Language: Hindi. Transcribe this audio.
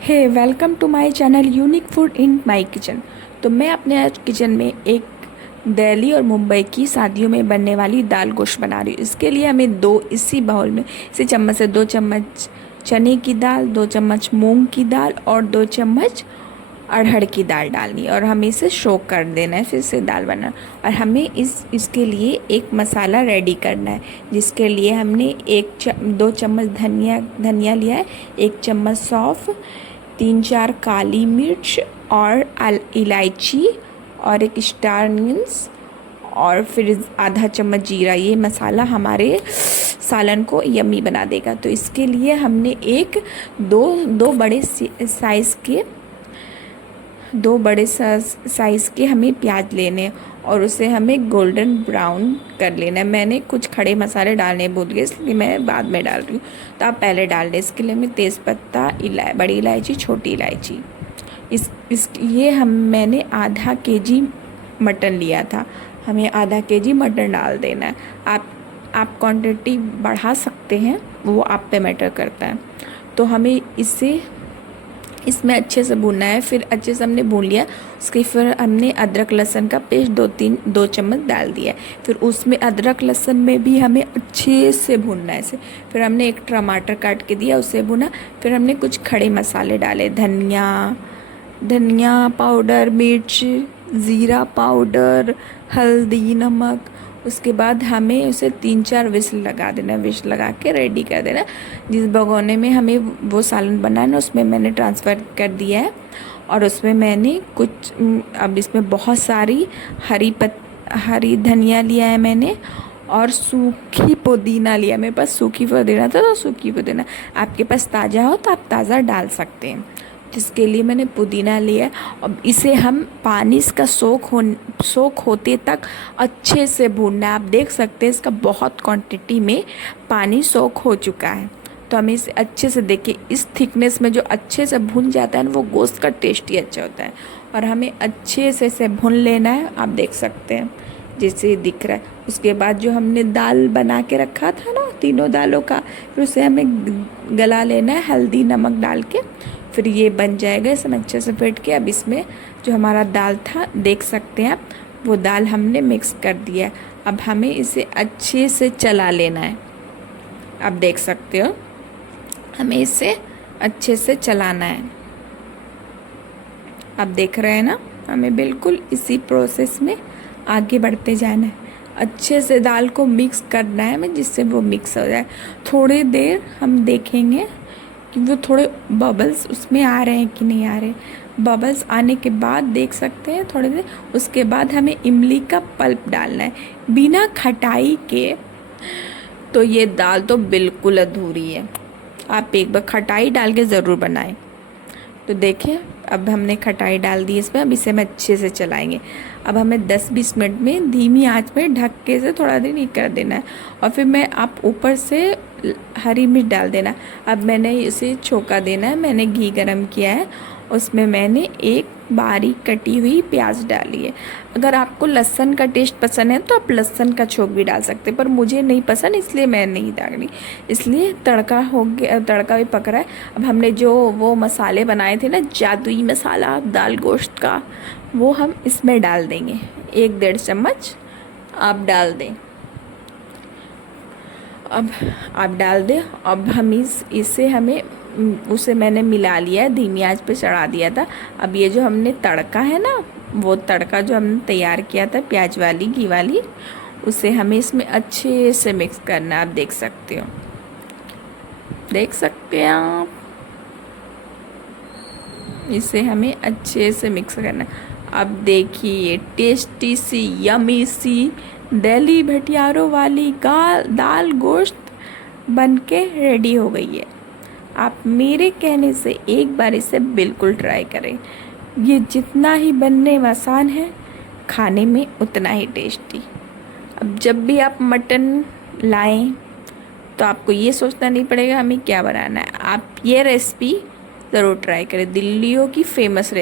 Hey welcome to my channel unique food in my kitchen. तो मैं अपने आज किचन में एक दिल्ली और मुंबई की शादियों में बनने वाली दाल गोश्त बना रही हूँ। इसके लिए हमें दो इसी बाउल में इसी चम्मच से 2 चम्मच चने की दाल, 2 चम्मच मूंग की दाल और 2 चम्मच अरहर की दाल डालनी और हमें इसे सोक कर देना है, फिर से दाल बनाना। और हमें इसके लिए एक मसाला रेडी करना है, जिसके लिए हमने 2 चम्मच धनिया लिया है, 1 चम्मच सौंफ, 3-4 काली मिर्च और इलायची और 1 स्टार अनियंस और फिर आधा चम्मच जीरा। ये मसाला हमारे सालन को यम्मी बना देगा। तो इसके लिए हमने दो बड़े साइज़ के हमें प्याज लेने हैं और उसे हमें गोल्डन ब्राउन कर लेना है। मैंने कुछ खड़े मसाले डालने भूल गए, इसलिए मैं बाद में डाल रही हूँ, तो आप पहले डाल दें। इसके लिए मैं तेज़पत्ता, बड़ी इलायची, छोटी इलायची, मैंने आधा केजी मटन लिया था, हमें आधा केजी मटन डाल देना है। आप क्वांटिटी बढ़ा सकते हैं, वो आप पे मैटर करता है। तो हमें इसमें अच्छे से भूनना है। फिर अच्छे से हमने भून लिया, उसके फिर हमने अदरक लहसुन का पेस्ट 2 चम्मच डाल दिया। फिर उसमें अदरक लहसुन में भी हमें अच्छे से भूनना है इसे। फिर हमने 1 टमाटर काट के दिया, उसे भुना। फिर हमने कुछ खड़े मसाले डाले, धनिया पाउडर, मिर्च, ज़ीरा पाउडर, हल्दी, नमक। उसके बाद हमें उसे 3-4 विसल लगा देना, विसल लगा के रेडी कर देना। जिस भगोने में हमें वो सालन बनाना है उसमें मैंने ट्रांसफ़र कर दिया है। और उसमें मैंने अब इसमें बहुत सारी हरी धनिया लिया है मैंने, और सूखी पुदीना लिया। मेरे पास सूखी पुदीना था तो सूखी पुदीना, आपके पास ताज़ा हो तो आप ताज़ा डाल सकते हैं। जिसके लिए मैंने पुदीना लिया। अब इसे हम पानी इसका सोख होते तक अच्छे से भूनना है। आप देख सकते हैं इसका बहुत क्वांटिटी में पानी सोख हो चुका है। तो हमें इसे अच्छे से, देखिए इस थिकनेस में जो अच्छे से भुन जाता है ना, वो गोश्त का टेस्ट ही अच्छा होता है। और हमें अच्छे से इसे भून लेना है, आप देख सकते हैं जैसे दिख रहा है। उसके बाद जो हमने दाल बना के रखा था ना, तीनों दालों का, फिर उसे हमें गला लेना है हल्दी नमक डाल के। फिर ये बन जाएगा, इसे अच्छे से फेंट के। अब इसमें जो हमारा दाल था, देख सकते हैं आप, वो दाल हमने मिक्स कर दिया है। अब हमें इसे अच्छे से चला लेना है, आप देख सकते हो, हमें इसे अच्छे से चलाना है। आप देख रहे हैं ना, हमें बिल्कुल इसी प्रोसेस में आगे बढ़ते जाना है। अच्छे से दाल को मिक्स करना है हमें, जिससे वो मिक्स हो जाए। थोड़ी देर हम देखेंगे कि वो थोड़े बबल्स उसमें आ रहे हैं कि नहीं आ रहे। बबल्स आने के बाद देख सकते हैं थोड़ी देर, उसके बाद हमें इमली का पल्प डालना है बिना खटाई के। तो ये दाल तो बिल्कुल अधूरी है, आप एक बार खटाई डाल के ज़रूर बनाएं। तो देखिए अब हमने खटाई डाल दी इसमें। अब इसे हम अच्छे से चलाएंगे। अब हमें 10-20 मिनट में धीमी आंच में ढक के से थोड़ा देर ये कर देना है। और फिर आप ऊपर से हरी मिर्च डाल देना। अब मैंने इसे छोंका देना है, मैंने घी गरम किया है, उसमें मैंने एक बारीक कटी हुई प्याज डाली है। अगर आपको लहसुन का टेस्ट पसंद है तो आप लहसुन का छोंक भी डाल सकते हैं, पर मुझे नहीं पसंद इसलिए मैं नहीं डाली। इसलिए तड़का हो गया, तड़का भी पक रहा है। अब हमने जो वो मसाले बनाए थे ना, जादुई मसाला दाल गोश्त का, वो हम इसमें डाल देंगे। 1-1.5 चम्मच आप डाल दें। अब आप डाल दें। अब हम उसे मैंने मिला लिया है, धीमी आंच पे चढ़ा दिया था। अब ये जो हमने तड़का है ना, वो तड़का जो हमने तैयार किया था प्याज वाली घी वाली, उसे हमें इसमें अच्छे से मिक्स करना है। आप देख सकते हो, देख सकते हैं आप, इसे हमें अच्छे से मिक्स करना है। अब देखिए टेस्टी सी यमी सी दिल्ली भटियारों वाली दाल गोश्त बनके रेडी हो गई है। आप मेरे कहने से एक बार इसे बिल्कुल ट्राई करें। ये जितना ही बनने में आसान है, खाने में उतना ही टेस्टी। अब जब भी आप मटन लाएं तो आपको ये सोचना नहीं पड़ेगा हमें क्या बनाना है। आप ये रेसिपी ज़रूर ट्राई करें, दिल्लियों की फेमस रेसिपी।